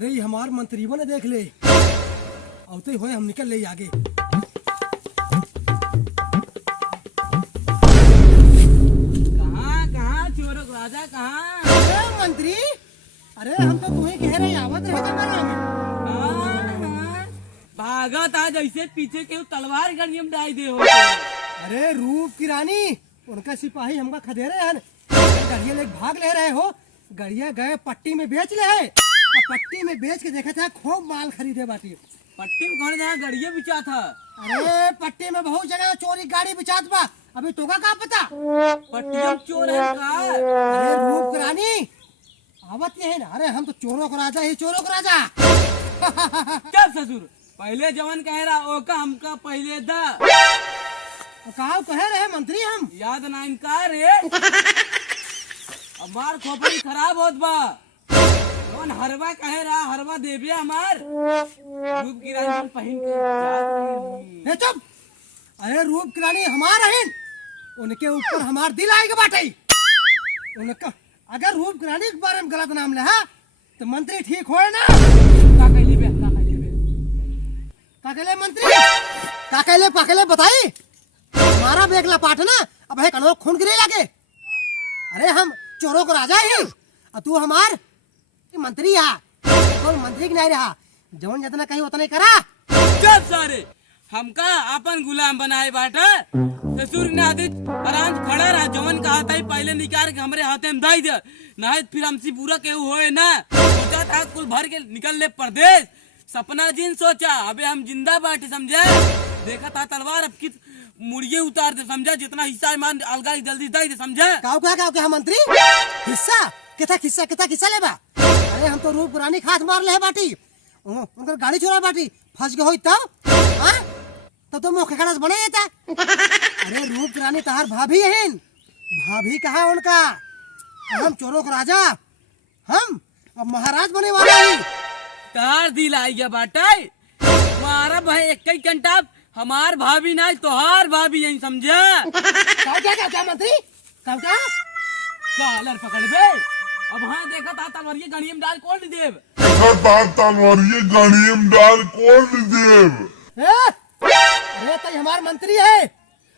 अरे ये हमार मंत्रीबो ने देख ले औते होए हम निकल ले आगे। कहाँ कहाँ चोरों का राजा कहाँ? अरे मंत्री, अरे हम तो तुम्हें कह रहे आवत रहे जमाना में। भागत आज ऐसे पीछे के तलवार गड़ियम डाई दे हो। अरे रूप की रानी उनका सिपाही हमका खदेरे हैं, गड़िया ले भाग ले रहे हो। गड़िया गए पट्टी में बेच ले है और पट्टी में बेच के देखा था खूब माल खरीदे बाटी। पट्टी में कौन जहाँ गड़िया बिचा था? अरे पट्टी में बहुत जगह चोरी गाड़ी बिचात बा, अभी तोका का पता? पट्टी में चोर है का? अरे रूप की रानी आवत ये है ना। अरे हम तो चोरों को राजा ही, चोरों को राजा। चल ससुर, पहले जवन कह रहा ओका हमका पहले दा। कहा कहे रहे मंत्री हम याद ना इनका रे। अब मार खोपड़ी खराब होत बा। कौन हरवा कहे रहा, हरवा देवे हमार रूप की रानी पहन के जात हे चुप। अरे रूप की रानी हमार है, उनके ऊपर हमार दिल आएगा बाटे। उनका अगर रूप की रानी के बारे में गलत नाम ले है तो मंत्री ठीक होए ना? का कहली बे, का कहली बे? का कहले मंत्री? का कहले पकले बताई? हमारा बेगला पाठ ना अब है कनो खून गिरे लगे। अरे हम चोरों को राजा ही और तू हमार मंत्री है। कौन मंत्री की नहीं रहा, जवन जितना कहीं उतना ही करा। जब सारे हमका अपन गुलाम बनाए बाटा। ससुर ने आदि आराम से खड़ा रहा, जवन कहा था पहले निकाल के हमारे हाथे में दाई दे, नहीं फिर हमसे पूरा के होए ना। सोचा था कुल भर के निकल ले परदेश, सपना जिन सोचा अबे हम जिंदा बाटे समझे। देखा था तलवार अब किस मुड़िए उतार दे समझा, जितना हिस्सा मान अलगा जल्दी दाई दे समझा। काव क्या मंत्री हिस्सा किता किस्सा लेबा? अरे हम तो रूप रानी खास मार ले बाटी, उनकर गाड़ी चोरा बाटी फंस गए होई तब। हां तब तो मुख खड़ास बने था। अरे रूप रानी तहार भाभी है, भाभी कहा उनका। हम चोरों का राजा, हम अब महाराज बने वाले हैं। तार दिल आई गया बाटा। मारा भाई एक ही घंटा हमार भाभी ना तोहार भाभी यही समझा। क्या मंत्री क्या कॉलर पकड़ बे। अब हाँ देखा था तलवारिये गाड़िये में डाल कौन देव। अरे तई हमार मंत्री है,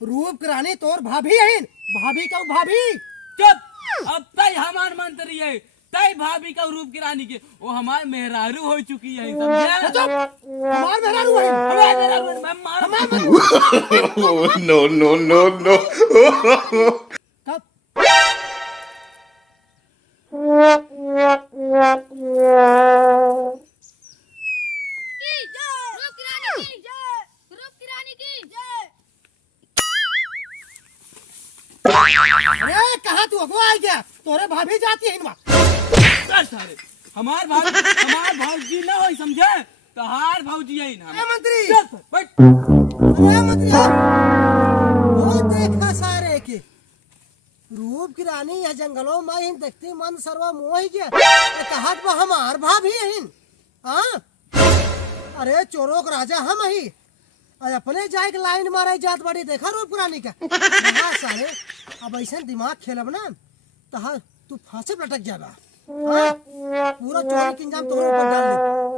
रूप रानी तोर भाभी है। भाभी का भाभी चुप। अब तय हमार मंत्री है, तय भाभी का रूप की रानी के वो हमार मेहरारू हो चुकी है समझा। चुप। हमार मेहरारू है, हमार मेहरारू है, मैं मार। No. कब अरे कहा तू अगवा आ गया, तोरे भाभी जाती है इनवा। सारे हमार भाजी ना हो समझे, तहार भाजी है ना। मंत्री चल बैठ। अरे मंत्री वो देखा सारे के रूप की रानी या जंगलों में ही देखती मन सर्वा मोह गया। कहा वो हमार भाभी है। हाँ अरे चोरों का राजा हम ही और अपने जाए के लाइन मारे जात बड़ी देखा रूप रानी का। हाँ सारे अब ऐसा दिमाग खेलब ना तो तू फांसी पे लटक जाएगा। हाँ? पूरा चोरी के इंजाम तोहरे ऊपर डाल दे।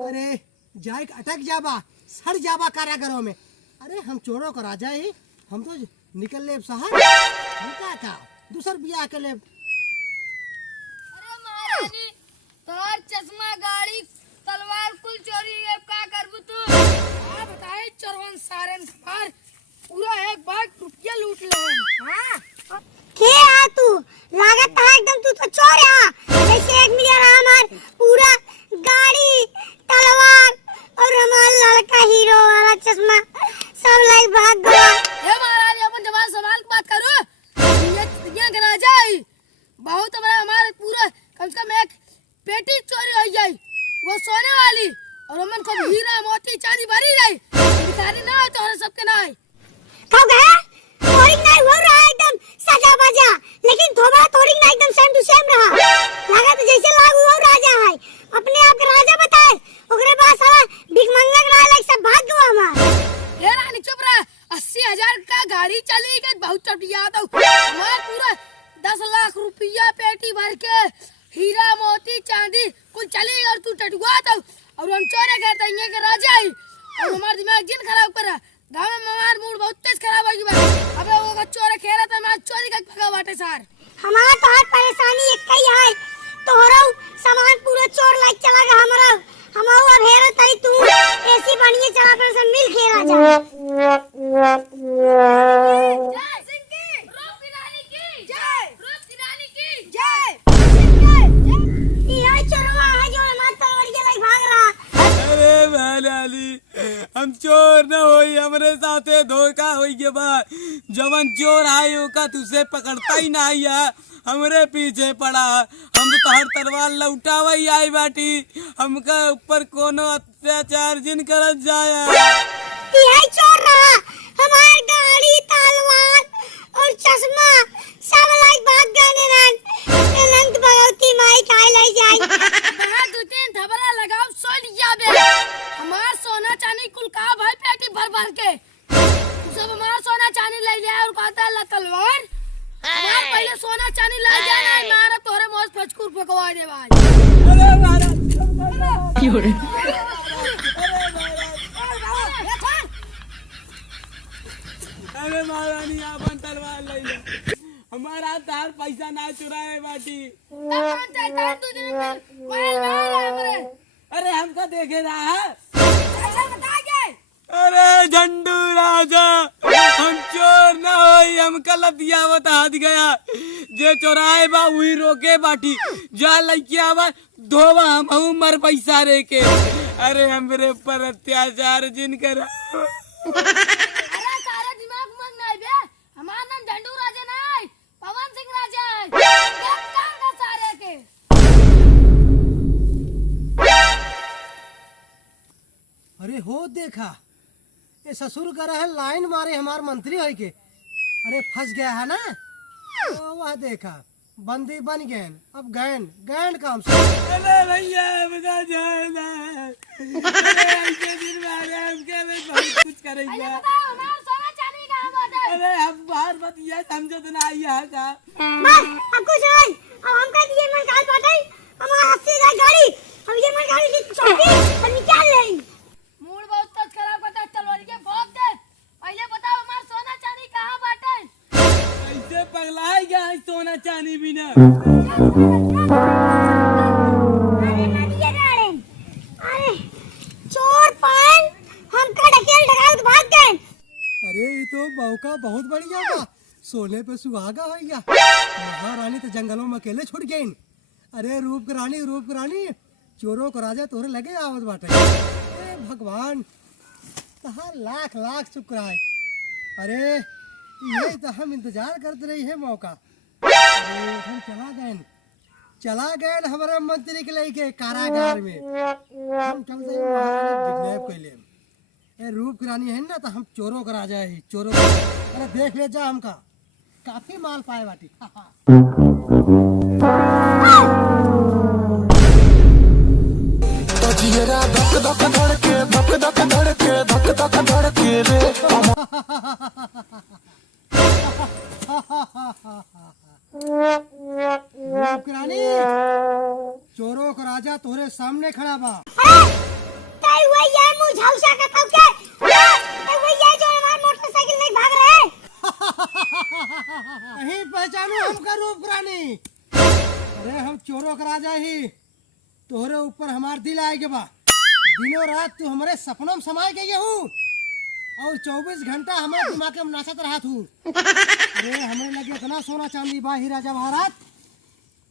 अरे जाए के अटक जाबा, सड़ जाबा कारागारों में। अरे हम चोरों का राजा ही, हम तो निकल ले शहर। हम क्या दूसर बिया के ले। अरे महारानी तोहर चश्मा गाड़ी तलवार कुल चोरी है, का करबू तू? हां बताए चोरवन सारन मार पूरा एक बार रुपया लूट ले। हां के आ तू लागत है एकदम तू तो चोर है। जैसे एक मिलियन हमार पूरा गाड़ी तलवार और हमारा लड़का हीरो वाला चश्मा सब लाइक भाग गया। हे महारानी अपन जवान सवाल की बात करो। ये दुनिया का राजा है, बहुत बड़ा हमारे पूरा कम से कम एक पेटी चोरी हो जाए वो सोने वाली, और हमन को हीरा मोती चांदी भरी रही। भिखारी ना हो तो सबके ना है। कब गया तोड़ी नहीं हो रहा एकदम सजा बजा, लेकिन थोड़ा तोड़ी ना एकदम सेम टू सेम रहा। लागत जैसे लागू हो राजा है, अपने आप के राजा बताए ओकरे पास साला भिखमंगा रहा लाइक सब भाग गया हमार। हे रानी चुप रहा। 80,000 का गाड़ी चली गई, बहुत चटिया तो हमार पूरा 10 लाख रुपया पेटी भर के हीरा मोती चांदी कुल चली और तू टटुआ तो और हम चोरे करते हैं के राजा ही और हमार दिमाग जिन खराब कर गांव में हमार मूड बहुत तेज खराब हो गया। अबे वो चोरे खेला तो मैं चोरी का भगा बाटे सार हमारा तो हर परेशानी एक ही है तोहरा सामान पूरा चोर लाइक चला गया हमारा हमारा अब हेरो तरी तू ऐसी बढ़िया चला कर से मिल के राजा जय सिंह की रूप की रानी की जय रूप की रानी की जय ये चोरवा है जो हमारा तलवारिया लाइक भाग रहा। अरे भालाली हम चोर न होई हमरे साथे धोखा होई के बाद जवन चोर आए ओका तुझसे पकड़ता ही ना आया हमरे पीछे पड़ा हम तो हर तलवार लौटावा ही आई बाटी हमका ऊपर कोनो अत्याचार जिन करत जाया यही चोर रहा हमार गाड़ी तलवार और चश्मा सब लाइक भाग गए अनंत भगवती माई खाए ले जाई बहा दो तीन थबरा लगाओ सो लिया बे हमार सोना चांदी कुल का भाई पेटी भर भर के सब हमार सोना चांदी ले लिया और कहता है तलवार हमार पहले सोना चांदी ले जाना है मारा तोरे मोस फचकुर फेंकवा दे भाई अरे महाराज क्यों रे अरे महारानी आपन तलवार ले ले हमारा तार पैसा ना चुराए बाटी कौन चाहता है तू दिन में मार हमरे अरे हमका देखे रहा है अच्छा बता के अरे झंडू राजा हम चोर ना होई हमका लतियावत हाथ गया जे चोराए बा वही रोके बाटी जा लइकिया बा धोबा हम मर पैसा रे के अरे हमरे ऊपर अत्याचार जिन कर अरे सारा दिमाग मत नहीं बे हमार नाम झंडू राजा नहीं पवन सिंह राजा है देख कांगा सारे के अरे हो देखा ये ससुर कर है लाइन मारे हमार मंत्री है के अरे फंस गया है ना तो वह देखा बंदी बन गए अब गैन गैन काम से अरे भैया बता जाना अरे ऐसे दिन मारे हमके में बहुत कुछ पहले करेंगे बताओ हमार सोना चांदी कहां बात है अरे हम बाहर मत ये समझो तो ना आई है का बस अब कुछ नहीं अब हम कह दिए मन काल पाटे हमारा हफ्ते का गाड़ी अब ये मन गाड़ी की चौकी और निकाल ले मूड बहुत तेज खराब करता है तलवार के भोग दे पहले बताओ हमार सोना चांदी कहां बाटे ऐसे पगलाए गया है सोना चांदी बिना अरे नदिया गाड़े अरे चोर पान हम का ढकेल ढकाल के भाग गए अरे ये तो मौका बहुत बढ़िया बा सोने पे सुहागा हो गया महारानी तो जंगलों में अकेले छूट गई अरे रूप की रानी चोरों को राजा तोरे लगे आवत बाटे अरे भगवान तहार लाख लाख शुक्र है अरे यही तो हम इंतजार करते रही है मौका अरे हम चला गए हमारे मंत्री के लेके कारागार में हम चल से किडनैप कर ले ए रूप की रानी है ना तो हम चोरों का राजा है चोरों का अरे देख ले जा हमका काफी माल पाए बाटी जियरा धक धक धड़के धक धक धड़के धक धक धड़के रे रूप की रानी चोरों का राजा तोरे सामने खड़ा बा ताई वो ये मुंह झौसा का तो के ताई वो ये जो हमारा मोटरसाइकिल लेके भाग रहे हैं नहीं पहचानो हमका रूप की रानी अरे हम चोरों का राजा ही तोहरे ऊपर हमार दिल आएगे बा दिनों रात तू हमारे सपनों में समाये गई हूँ और 24 घंटा हमारे दिमाग में नाचत रहा तू अरे हमें लगे इतना सोना चांदी बा हीरा जवाहरात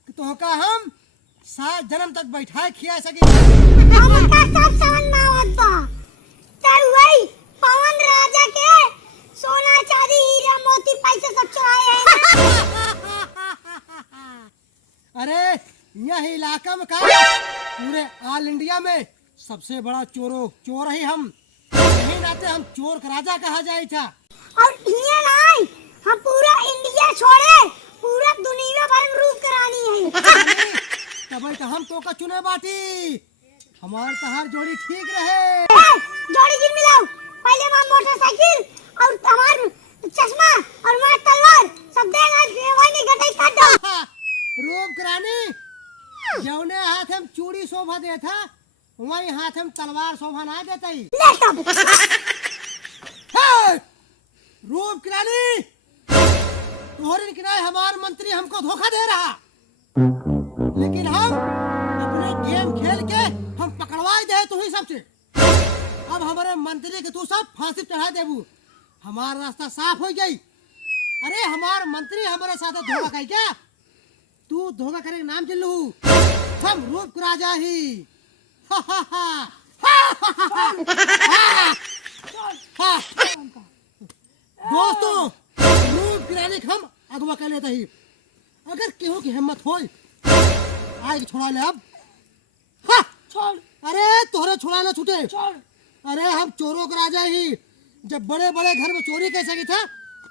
कि तो का हम 7 जन्म तक बैठाए खिया सके हमका सब समझ में आवत बा ताई वही पवन राजा के सोना चांदी हीरा मोती पैसे सब चुराए हैं अरे यह इलाका में का पूरे ऑल इंडिया में सबसे बड़ा चोर ही हम यही नाते हम चोर का राजा कहा जाए था और ये नहीं हम पूरा इंडिया छोड़े पूरा दुनिया भर में रूप करानी है तब तो हम तो का चुने बाटी हमार तहार जोड़ी ठीक रहे जोड़ी गिर मिलाओ पहले हमारा मोटरसाइकिल और हमारा चश्मा और हमारा तलवार सब देना वही नहीं गटाई काट दो रूप की रानी जौने हाथ हम चूड़ी शोभा देता वही हाथ हम तलवार शोभा ना देता ही। ले तब हे! रूप की रानी तोहरे किनारे हमार मंत्री हमको धोखा दे रहा, लेकिन हम अपने गेम खेल के हम पकड़वाई दे तू ही सबसे। अब हमारे मंत्री के तू सब फांसी चढ़ा देबू, हमार रास्ता साफ हो गई। अरे हमार मंत्री हमारे साथ धोखा कही क्या? तू धोखा करे के नाम चिल्लू हम रूप के राजा ही। हा हा हा हा हा हा हा हा। दोस्तों रूप की रानी के हम अगवा कर लेते ही, अगर केहू की हिम्मत हो आज छोड़ा ले। अब हाँ छोड़ अरे तोहरे छोड़ा ना छूटे। छोड़ अरे हम चोरों का राजा ही, जब बड़े बड़े घर में चोरी कैसे की था,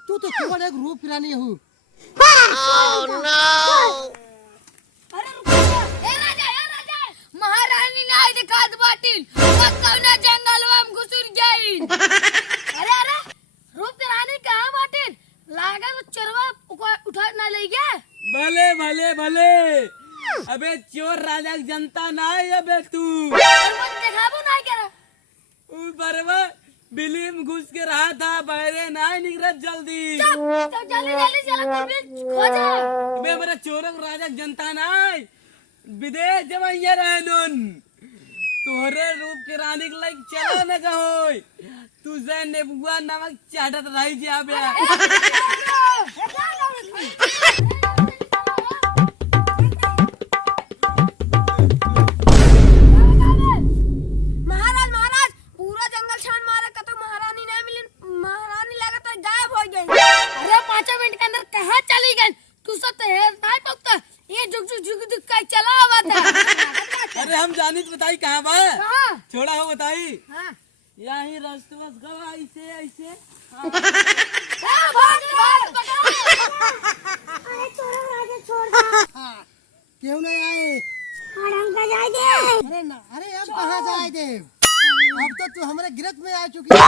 तू तो केवल एक रूप की रानी हूँ। अरे रुको ए राजा महारानी ने आई दिखात बाटिल कौना जंगल में हम घुसुर गई। अरे रूप रानी कहाँ बाटिल? लागा तो चरवा उठा ना ले गया। भले भले भले अबे चोर राजा की जनता ना है अबे तू मन दिखाबो ना करा। बरवा बिली में घुस के रहा था, बहरे ना निकल जल्दी। तो जल्दी जल्दी चला तू खोजा। बे मेरा चोरों का राजा की जनता ना है, विदेश जमाइया रहनुन तोहरे रूप के रानी के लाइक चला न कहो तुझे नेबुआ नमक चाटत रही जा बे। महाराज पूरा जंगल छान मारा का तो महारानी नहीं मिली। महारानी लगा तो गायब हो गई। अरे 5 मिनट के अंदर कहाँ चली गई? तू सब तो है नहीं पकता ये जुग का चला हुआ था। अरे हम जानी तो बताई कहाँ बा? हाँ छोड़ा हो बताई हाँ यही रास्ते बस गवा ऐसे ऐसे। अरे चोरों राजा छोड़ दे। हाँ क्यों नहीं आए? और हमका जाए दे। अरे ना, अरे अब कहाँ जाए दे? अब तो तू हमारे गिरफ्त में आ चुकी है।